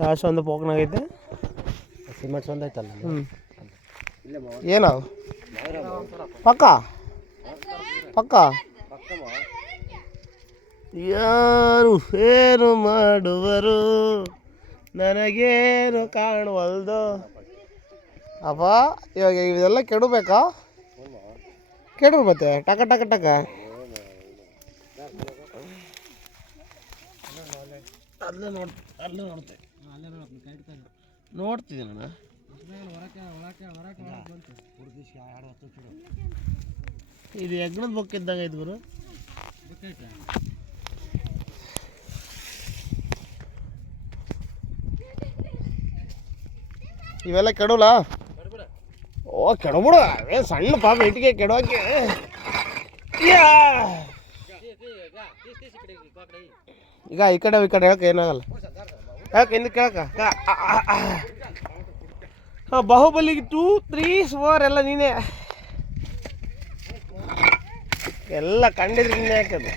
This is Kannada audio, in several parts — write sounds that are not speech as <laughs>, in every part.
ಯಾವ ಒಂದು ಪೋಕ್ನಾಗೈತೆ ಸಿಮೆಂಟ್ಸ್ ಒಂದು ಐತಲ್ಲ ಹ್ಞೂ ಏನವು ಪಕ್ಕ? ಪಕ್ಕ? ಯಾರು ಏನು ಮಾಡುವರು? ನನಗೇನು ಕಾಣುವಲ್ದು? ಅಪ್ಪ ಇವಾಗ ಇದೆಲ್ಲ ಕೆಡಬೇಕಾ? ಕೆಡರು ಮತ್ತೆ? ಟಕ ಟಕ ಟಕ. ಅದನ್ನ ನೋಡ್. ಅಲ್ಲೇ ನೋಡ್ತೆ. ನೋಡ್ತಿದ್ದೀನಿ ನಾನು ಇದು ಹೆಗ್ಣದ ಬೊಕ್ಕ ಇದ್ದಂಗೆ ಐತೆ ಗುರು. ಇವೆಲ್ಲ ಕೆಡೋಲ್ಲ ಓ ಕೆಡಬಿಡು. ಅವೇ ಸಣ್ಣ ಪಾಪ ಇಟ್ಟಿಗೆ ಕೆಡೋಕೆ. ಯಾ! ಈಗ ಈ ಕಡೆ ಈ ಕಡೆ ಹೇಳಕ್ಕೆ ಏನಾಗಲ್ಲ. ಯಾಕೆ ಹಿಂದೆ ಕೇಳಕ ಹಾಂ, ಬಾಹುಬಲಿ ಟೂ, ತ್ರೀ, ಫೋರ್ ಎಲ್ಲ ನೀನೇ. ಎಲ್ಲ ಕಂಡಿದ್ರೆ ನೀನೇ ಯಾಕದು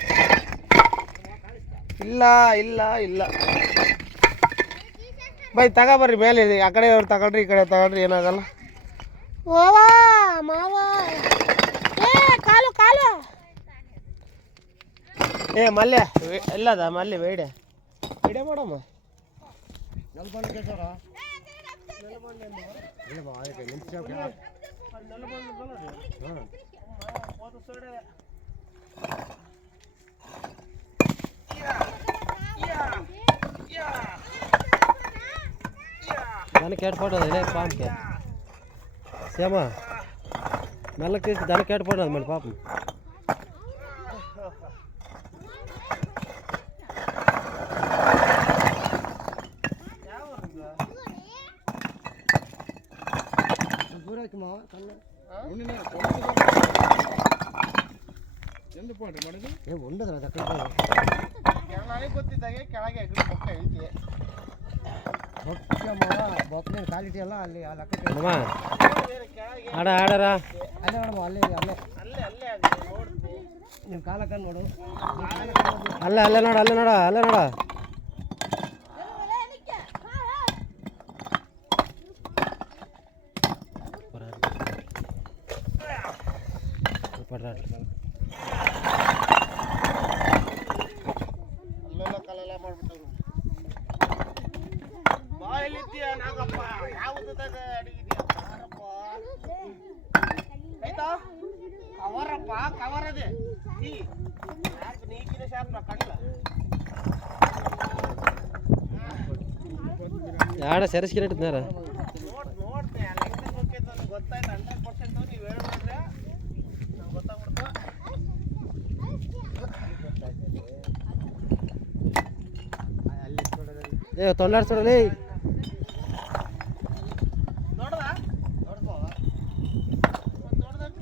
ಇಲ್ಲ ಇಲ್ಲ ಇಲ್ಲ. ಬೈ ತಗೊಬರ್ರಿ ಮೇಲೆ. ಆ ಕಡೆ ಅವ್ರು ತಗೊಳ್ರಿ, ಈ ಕಡೆ ತಗೊಳ್ರಿ, ಏನಾಗಲ್ಲ. ಮಾವಾ, ಮಾವ. ಏ ಮಲ್ಯ ಎಲ್ಲದ ಮಲ್ಯ ಬೇಡ ಬೇಡ ಮಾಡಮ್ಮ ನನಗೆ ಕೇಟ್ಪಟ್ಟದ ಪಾಪ ಸೇಮ ಮೆಲ್ಲಕ್ಕೆ ದನ ಕೇಟ್ಪಟ್ಟದ ಮಾಡಿ ಪಾಪ ಅಲ್ಲ ಮಾವ ಏ ಒಂದ್ ಕೆಳಗೆ ಬೊಕ್ಕ ಐತಿ. ಕ್ವಾಲಿಟಿ ಎಲ್ಲ ಅಲ್ಲಿ ಆ ಆಡ ಅಲ್ಲೇ ಅಲ್ಲೇ ಅಲ್ಲೇ. ಅಲ್ಲೇ ಅಲ್ಲೇ ನಿಮ್ಮ ಕಾಲಕ್ಕ ನೋಡು. ಅಲ್ಲ ಅಲ್ಲೇ ನೋಡ ಅಲ್ಲೇ ನೋಡ ಅಲ್ಲೇ ನೋಡ. ಆಯ್ತಾ ಕವರಪ್ಪ ಕವರ್ ಅದೇ ನೀಕಿನ ಶಾರ್ಪ್ ನಾ ಕಣ್ಣ ಆಡ ಸೆರಸ್ಕಿರಿಟ್ಟಿದ್ದಾರ ನೋಡ್ ನೋಡ್ತೆ ಅಲ್ಲಿ ಹೆಂಗ್ ಬೇಕೈತೆ ನನಗೆ ಗೊತ್ತಾಯ್ತು ಹಂಡ್ರೆಡ್ ಏ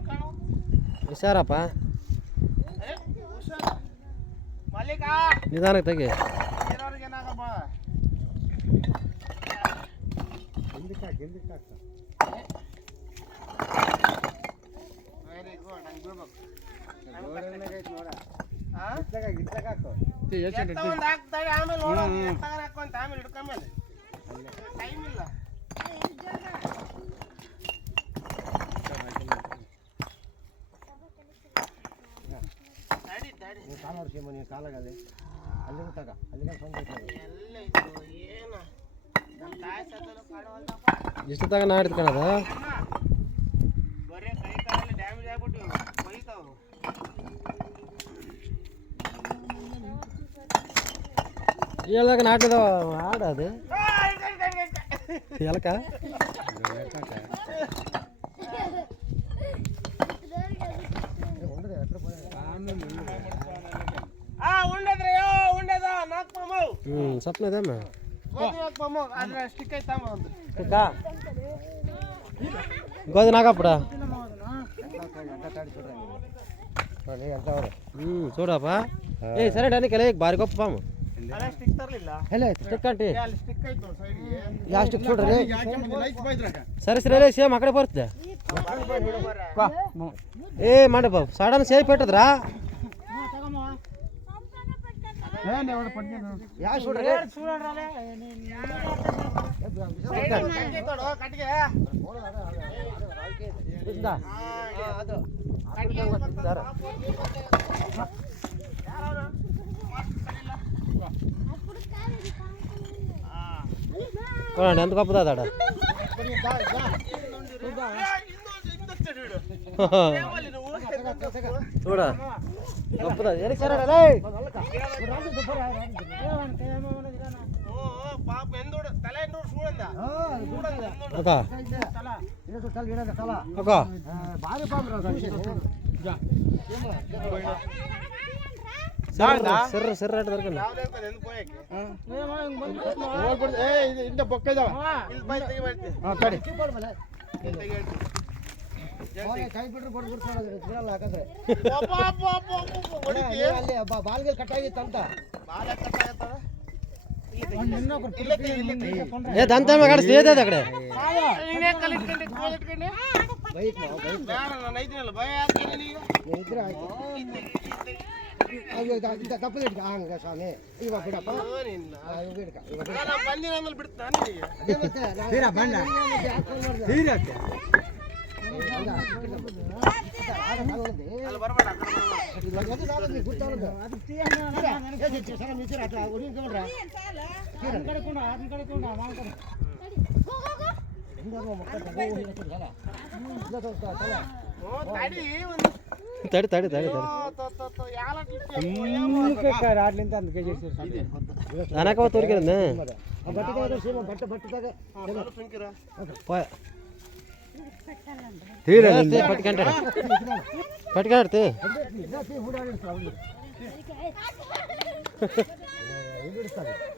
ಕಾಣು ಹುಷಾರಪ್ಪ. ಏ ಹುಷಾರ್ ಮಾಲೀಕ ನಿಧಾನಕ್ಕೆ ತೆಗಿ ವೆರಿ ಗುಡ್ ಹಂಗೆ ಬೀಳ್ಬೇಕು ಆ? ಎತ್ತ ಒಂದ್ ಆಮೇಲೆ ನೋಡೋದು ಎತ್ತಾಗ ಹಾಕೊಂತ ಆಮೇಲೆ ಹಿಡ್ಕೊಂಮೇಲೆ ಟೈಮ್ ಇಲ್ಲ. ತಡಿ ಕಾಲ ನೋಡ್ಸಿಮ್ಮ ನೀನು ಕಾಲಾಗಲ್ಲಿ ಅಲ್ಲಿಗೆ ತಗ ಅಲ್ಲಿಗೆ ಕಾಣವಲ್ದಪ್ಪ ಇಷ್ಟು ತಗ ನಾಡಿದ್ ಕಣದ? ఎలాగ నాటదో. ఆడదు ఎలక సప్నదమ్మా గోధి నాకప్పుడా చూడపా ఏ సరే డానికి బారి గొప్ప పాము. ಸರಿ ಸರಿ ಸೇಮ್ ಆ ಕಡೆ ಬರ್ತದೆ ಏ ಮಾಡಿ ಬಾಬು. Sudden safe ಪೆಟ್ಟದ್ರ? ಯಾರು చూడండి ఎంత గొప్పదా తాడ చూడా? గొప్పదా ఒక భారీ పాపం ಸರ್ರ ಸರ್ರ ಆಟದಾರ್ಗಲ್ಲ ಏ ಇಲ್ಲಿ ಬೈ ಹಾ ಕೈ ಬಾಲ್ಗೆ ಕಟ್ಟಾಗಿತ್ತಂತ ಬಾಲ ಕಟ್ಟಾಗಿತ್ತಲ್ಲ ದಂತ ಕಡೆ. Bike bike. ನಾನು ಐದಿನಲ್ಲ ಭಯ ಇದ್ರೆ ಆಯ್ತು. ಅದು ತಪ್ಪದ ಹಿಡ್ಕ ಹಂಗ ಸ್ವಾಮಿ ಇವಾಗ ಬಿಡಪ್ಪ ಓ, ನಿನ್ನ. ಆ, ಇವಾಗ ಹಿಡ್ಕ ಇವಾಗ ಹಿಡ್ಕ. ನಾನು ಬಂದಿನ ಆಮೇಲೆ తడి తడి తడి తడి రాట్లింత అందుకే చేసేసి అనకవ తోరికిరందా బట్ట బట్ట బట్ట తీరండి పట్టుకంటాడు పట్టుకాడు తీ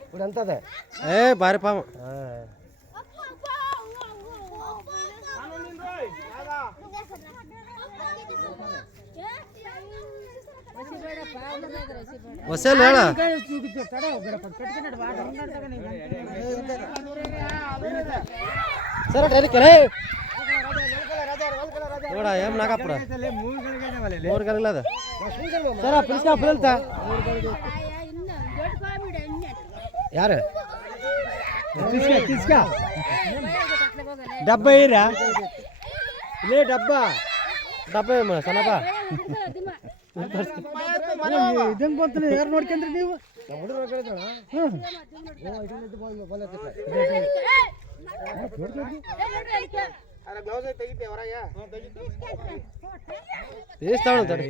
ఇప్పుడు అంతదే ఏ భారీ పాము వస్తే లేడా సరే ఎరికలే కూడా ఏం నాకు అప్పుడు? మూడు కలగలేదా సరే పిలిచినా పిల్లలతా యారు? తీసుకా తీసుకా డెబ్బై రా లే డబ్బా. డబ్బై సన్నపా ಇದಂಗ್ ಬಂತು ಯಾರು ನೋಡ್ಕೊಂಡ್ರಿ ನೀವು ನಮ್ಮ ಹುಡುಗರು ಕೇಳ್ತಾಳ ಓ ಇದನ್ನ ಬಂದು ಬಂದೈತೆ ಅರೆ, gloves ಐತೆ, ತೆಗಿತೆ ಹೊರಗೆ. తీస్తాను తడి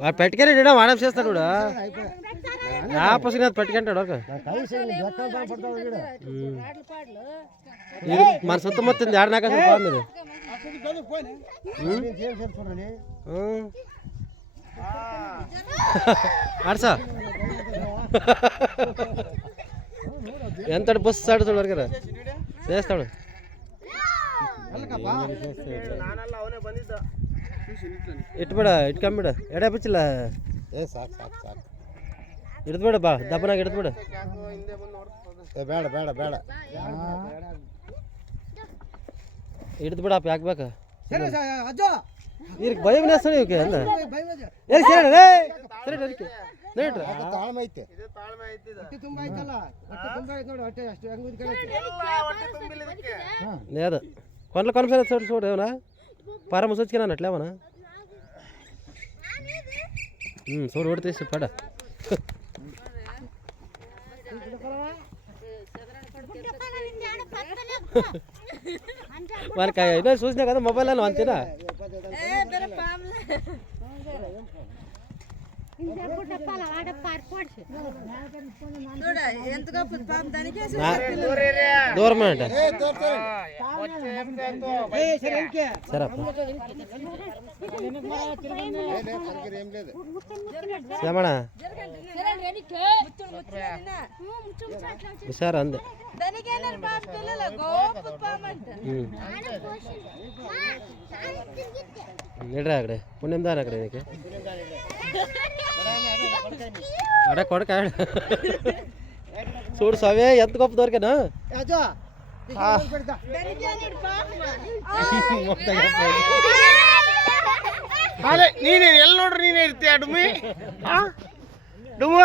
వాడు పెట్టుకెళ్ళి వాడప్ చేస్తాడు వాడు ఆపసిన పెట్టుకుంటాడు ఒక ಕೈ ಸೇರಿ ಬೆಕ್ಕ ಪಡ್ತಾವ ಗಿಡ ఇది మన సొంత మొత్తం ఆడినాక అసలు బాగుంది ಆಡ್ಸ ಎಂತ ಬಸ್ ಆಡ್ತಾಳು ವರ್ಗರ ಸೇಸ್ತಾಳು ಇಟ್ಬೇಡ ಇಟ್ಕೊಂಬಿಡ. ಎಡೆ ಬಿಚ್ಚಿಲ್ಲ. ಏ ಸಾಕು ಸಾಕು ಸಾಕು. ಹಿಡಿದ್ಬೇಡ ಬಾ ದಬ್ಬನಾಗ ಹಿಡಿದ್ಬೇಡ. ಬೇಡ. ಬೇಡ ಬೇಡ. ಹಿಡಿದು ಬಿಡಪ್ಪ ಯಾಕೆ ಬೇಕು? ಸರಿ ಅಜ್ಜ. ಇವ್ರಿಗೆ ಭಯ ನೆಸಣಿ ಇವಕ್ಕೆ ಅಂದ ಏ ಸರಿ ರೇ ಸರಿ ತಾಳ್ಮೆ ತಾಳ್ಮೆ ಇದು. ತುಂಬಾ ತುಂಬಾ ತುಂಬಿಲ್ಲ ಇದಕ್ಕೆ ನೇ ಅದು. ಕೊನ್ಲ ಕೊನ್ಫರೆನ್ಸ್ ಸೋಡ್ ಸೋಡ್ ಅವನ. ಪಾರ ಮುಸಚ್ಕೆ ನಾನು ಹ್ಮ್ ಸೋಡ್ ಹೊಡ್ತೀವಿ ಸ್ವಲ್ಪ ಪಡ. <laughs> వాళ్ళకి అయినా చూసినా కదా మొబైల్ అని అంతేనా ఎంత గొప్ప పాపం దానికి నా- దూరమే అంట సరే అప్ప. ఏం లేదు శ్యామణ హుషారు అంది దానికేనారు పాప పిల్లలు గొప్ప పాపం అంట ఉమ్. ఏడ్రా అక్కడే పుణ్యం దాని అక్కడ నీకు ಅಡ ಕೊಡಕ ಸೂಡ್ ಸಾವೆ ಎದ್ದು ಕೊಪ್ಪದವ್ರಿಗೆನ ನೀನೇ ಎಲ್ಲಿ ನೋಡ್ರಿ ನೀನೇ ಇರ್ತೀಯ ಡುಮಿ ಡುಮ್ಮ?